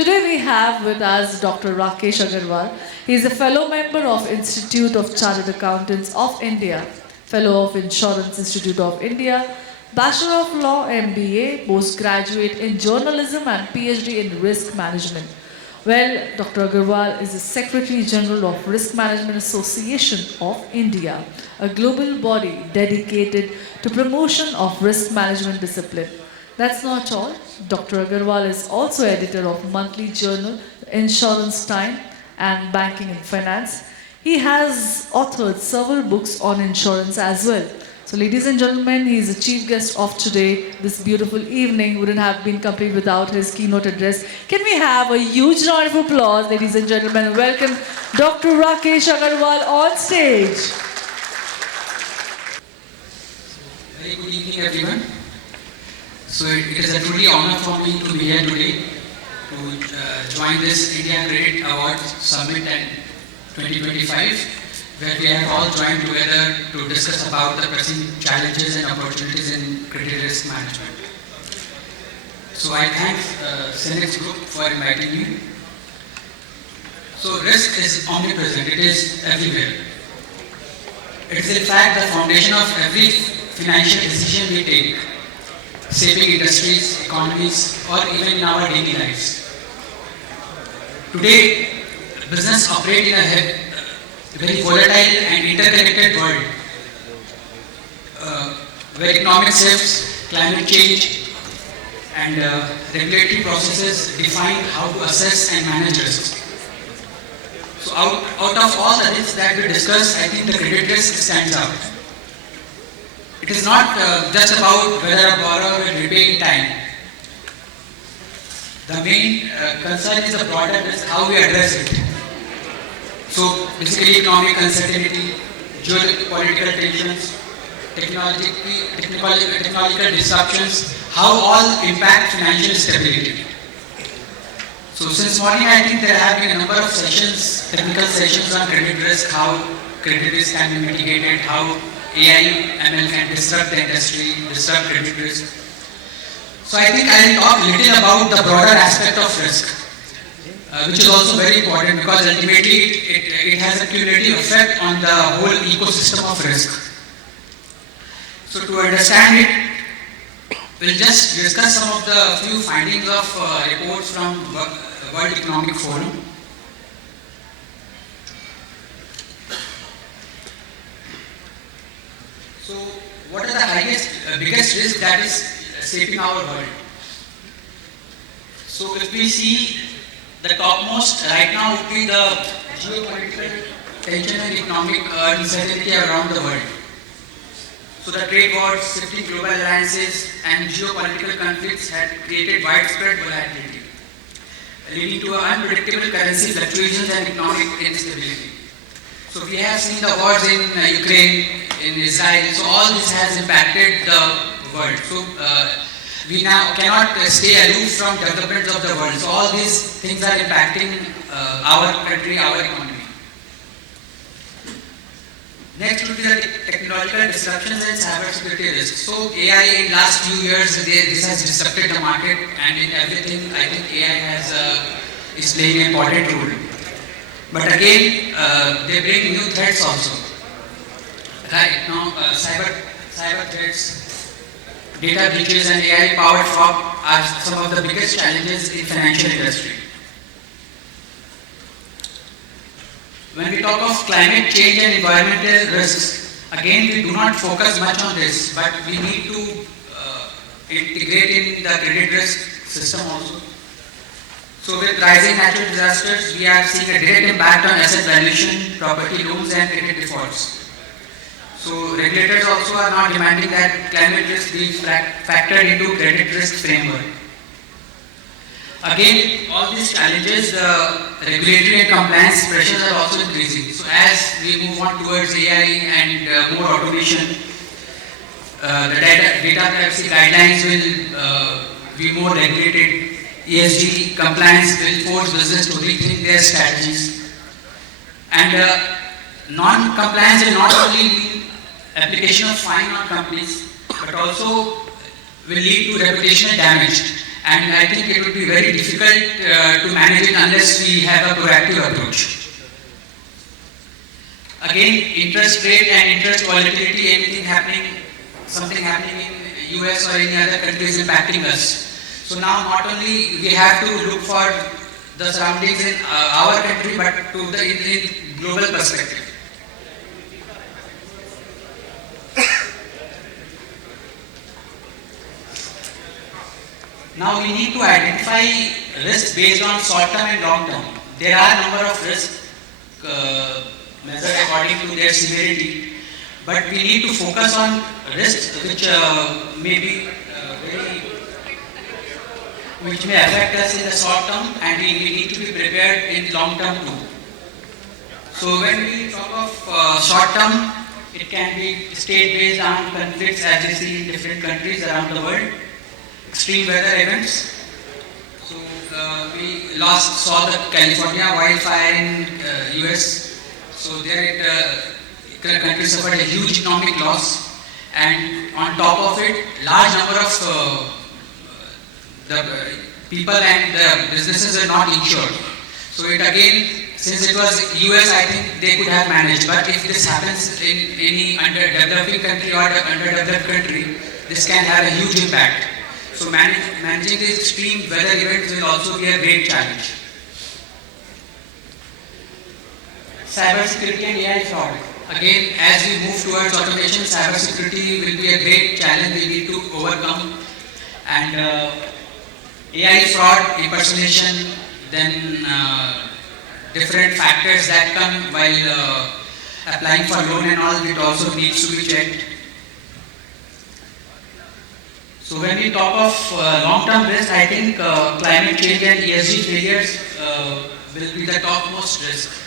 Today we have with us Dr. Rakesh Agarwal. He is a fellow member of Institute of Chartered Accountants of India, fellow of Insurance Institute of India, Bachelor of Law MBA, postgraduate in journalism and PhD in risk management. Well, Dr. Agarwal is the Secretary General of Risk Management Association of India, a global body dedicated to promotion of risk management discipline. That's not all. Dr. Agarwal is also editor of monthly journal Insurance Time and Banking and Finance. He has authored several books on insurance as well. So ladies and gentlemen, he is the chief guest of today. This beautiful evening wouldn't have been complete without his keynote address. Can we have a huge round of applause, ladies and gentlemen? Welcome Dr. Rakesh Agarwal on stage. Very good evening, everyone. So it is a truly honor for me to be here today to join this India Credit Award Summit and 2025, where we have all joined together to discuss about the pressing challenges and opportunities in credit risk management. So I thank 𝐶NX Group for inviting me. So risk is omnipresent, it is everywhere. It is in fact the foundation of every financial decision we take, shaping industries, economies, or even in our daily lives. Today, business operates in a very volatile and interconnected world, where economic shifts, climate change, and regulatory processes define how to assess and manage risks. So out of all the risks that we discussed, I think the credit risk stands out. It is not just about whether a borrower will repay in time. The main concern is the broader risk, how we address it. So basically economic uncertainty, geopolitical tensions, technological disruptions, how all impact financial stability. So since morning I think there have been a number of sessions, technical sessions on credit risk, how credit risk can be mitigated, how AI, ML can disrupt the industry, disrupt credit risk. So I think I will talk a little about the broader aspect of risk, which is also very important because ultimately it has a cumulative effect on the whole ecosystem of risk. So to understand it, we'll just discuss some of the few findings of reports from World Economic Forum. So, what are the biggest risks that is shaping our world? So, if we see the topmost right now would be the geopolitical tension and economic uncertainty around the world. So, the trade wars, shifting global alliances, and geopolitical conflicts had created widespread volatility, leading to unpredictable currency fluctuations and economic instability. So, we have seen the wars in Ukraine, in Israel, so all this has impacted the world. So we now cannot stay aloof from developments of the world. So all these things are impacting our country, our economy. Next would be the technological disruptions and cybersecurity risks. So AI in last few years, this has disrupted the market, and in everything I think AI is playing an important role. But again, they bring new threats also. Right now, cyber threats, data breaches and AI-powered fraud are some of the biggest challenges in financial industry. When we talk of climate change and environmental risks, again we do not focus much on this, but we need to integrate in the credit risk system also. So with rising natural disasters, we are seeing a direct impact on asset valuation, property loans and credit defaults. So regulators also are now demanding that climate risk be factored into credit risk framework. Again, all these challenges, the regulatory and compliance pressures are also increasing. So as we move on towards AI and more automation, the data privacy guidelines will be more regulated. ESG compliance will force business to rethink their strategies. And non-compliance will not only mean application of fine on companies, but also will lead to reputational damage and I think it would be very difficult to manage it unless we have a proactive approach. Again, interest rate and interest volatility, something happening in US or any other countries impacting us. So now not only we have to look for the surroundings in our country, but to the in global perspective. Now we need to identify risks based on short term and long term. There are a number of risks measured according to their severity, but we need to focus on risks which may affect us in the short term, and we need to be prepared in long term too. So when we talk of short term, it can be state-based armed conflicts as we see in different countries around the world, extreme weather events. So we last saw the California wildfire in US. So there the country suffered a huge economic loss, and on top of it, large number of the people and the businesses are not insured. So it again, since it was US, I think they could have managed. But if this happens in any underdeveloping country or underdeveloped country, this can have a huge impact. So managing these extreme weather events will also be a great challenge. Cybersecurity and AI fraud. Again, as we move towards automation, cybersecurity will be a great challenge we need to overcome. And AI fraud, impersonation, then different factors that come while applying for loan and all, it also needs to be checked. So when we talk of long-term risk, I think climate change and ESG failures will be the topmost risk.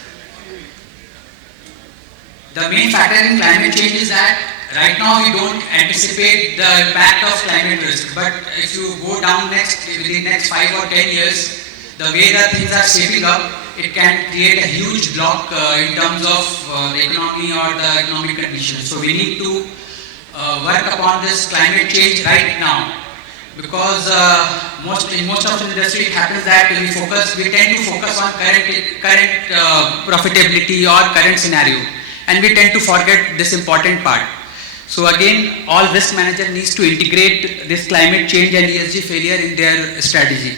The main factor in climate change is that right now we don't anticipate the impact of climate risk, but if you go down within next 5 or 10 years, the way that things are shaping up, it can create a huge block in terms of the economy or the economic conditions. So we need to work upon this climate change right now, because in most of the industry it happens that we tend to focus on current profitability or current scenario, and we tend to forget this important part. So again, all risk manager needs to integrate this climate change and ESG failure in their strategy.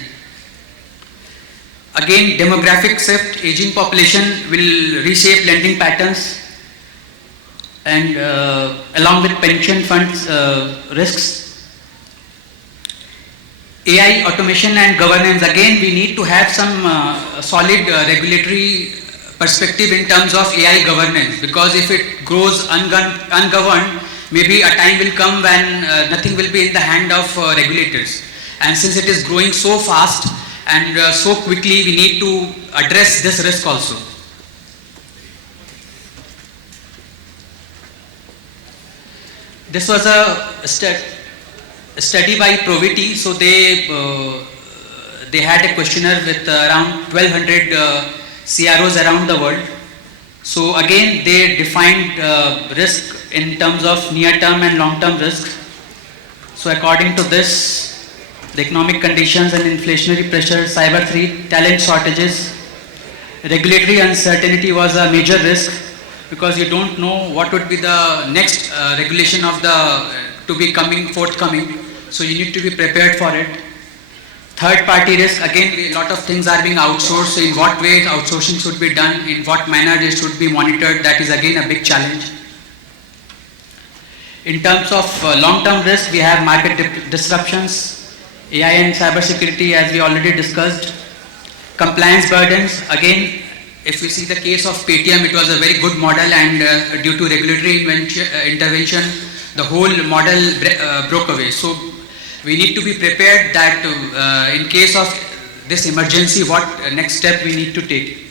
Again, demographic shift, aging population will reshape lending patterns, and along with pension funds risks. AI, automation and governance, again we need to have some solid regulatory perspective in terms of AI governance, because if it grows ungoverned, maybe a time will come when nothing will be in the hand of regulators. And since it is growing so fast and so quickly, we need to address this risk also. This was a study by Proviti. So they had a questionnaire with around 1200 CROs around the world. So again, they defined risk in terms of near-term and long-term risk. So according to this, the economic conditions and inflationary pressure, cyber threat, talent shortages, regulatory uncertainty was a major risk, because you don't know what would be the next regulation of to be forthcoming. So you need to be prepared for it. Third party risk, again a lot of things are being outsourced. So in what way outsourcing should be done, in what manner it should be monitored, that is again a big challenge. In terms of long-term risk, we have market disruptions, AI and cybersecurity as we already discussed. Compliance burdens, again if we see the case of Paytm, it was a very good model, and due to regulatory intervention, the whole model broke away. So we need to be prepared that in case of this emergency, what next step we need to take.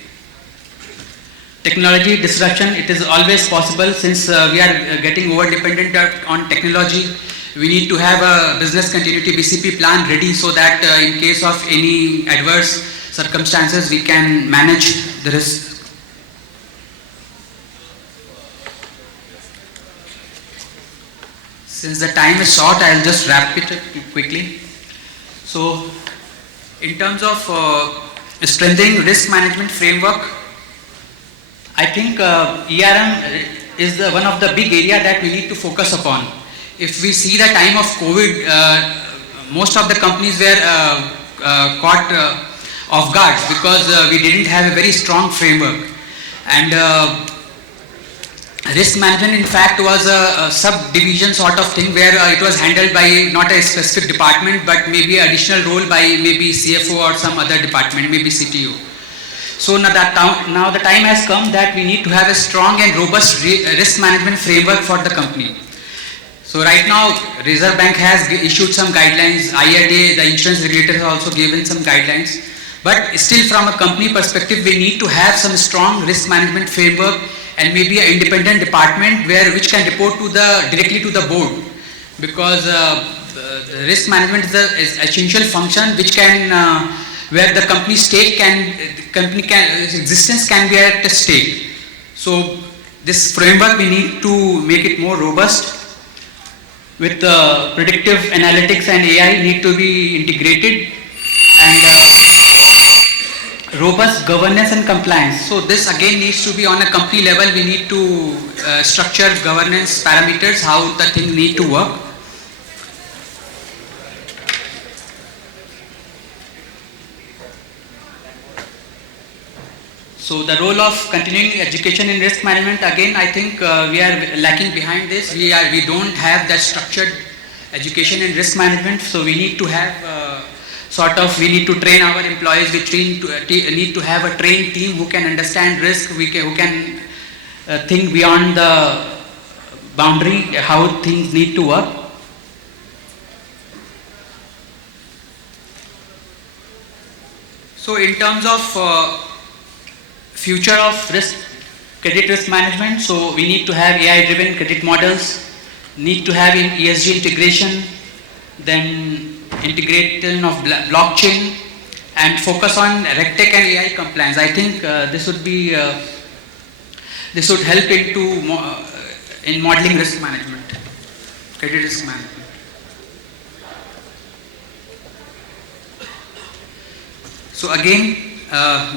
Technology disruption, it is always possible, since we are getting over dependent on technology. We need to have a business continuity BCP plan ready, so that in case of any adverse circumstances, we can manage the risk. Since the time is short, I will just wrap it up quickly. So, in terms of strengthening risk management framework, I think ERM is one of the big area that we need to focus upon. If we see the time of COVID, most of the companies were caught off guard because we didn't have a very strong framework. And risk management, in fact, was a subdivision sort of thing where it was handled by not a specific department, but maybe an additional role by maybe CFO or some other department, maybe CTO. So now the time has come that we need to have a strong and robust risk management framework for the company. So right now, Reserve Bank has issued some guidelines. IRDA, the insurance regulator, has also given some guidelines. But still, from a company perspective, we need to have some strong risk management framework and maybe an independent department which can report directly to the board, because the risk management is an essential function which can where the company's existence can be at stake. So this framework we need to make it more robust. With predictive analytics and AI need to be integrated, and robust governance and compliance. So this again needs to be on a company level. We need to structure governance parameters, how the thing need to work. So the role of continuing education in risk management, again, I think we are lacking behind this. We don't have that structured education in risk management. So we need to have we need to train our employees. We need to have a trained team who can understand risk, who can think beyond the boundary, how things need to work. So in terms of future of credit risk management, so we need to have AI-driven credit models, need to have ESG integration, then integration of blockchain, and focus on RegTech and AI compliance. I think this would help in modeling risk management, credit risk management. So again,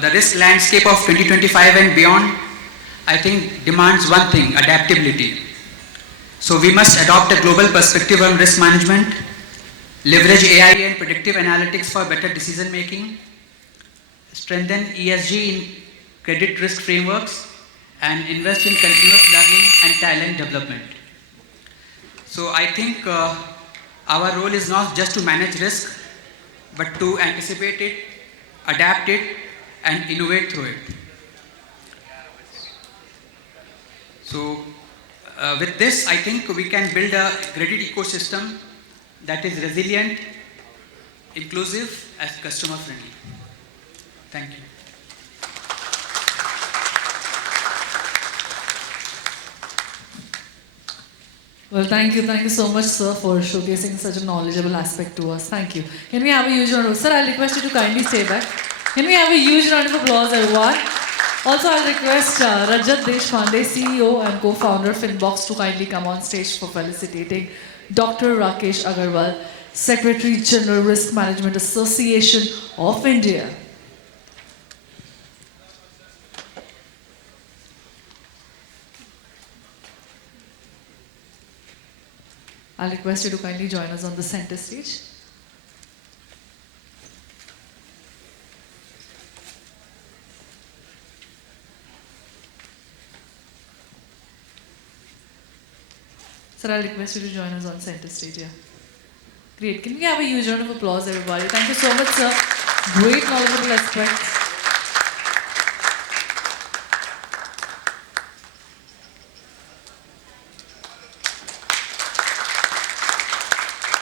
the risk landscape of 2025 and beyond, I think, demands one thing: adaptability. So we must adopt a global perspective on risk management, leverage AI and predictive analytics for better decision making, strengthen ESG in credit risk frameworks, and invest in continuous learning and talent development. So I think our role is not just to manage risk, but to anticipate it, adapt it, and innovate through it. So with this, I think we can build a credit ecosystem that is resilient, inclusive, and customer friendly. Thank you. Well, thank you so much, sir, for showcasing such a knowledgeable aspect to us. Thank you. Can we have a huge round of applause? Sir, I'll request you to kindly stay back. Can we have a huge round of applause, everyone? Also, I'll request Rajat Deshpande, CEO and co-founder of Finbox, to kindly come on stage for felicitating Dr. Rakesh Agarwal, Secretary General Risk Management Association of India. I'll request you to kindly join us on the center stage. Sir, I'll request you to join us on center stage, yeah. Great. Can we have a huge round of applause, everybody? Thank you so much, sir. Great knowledgeable aspects.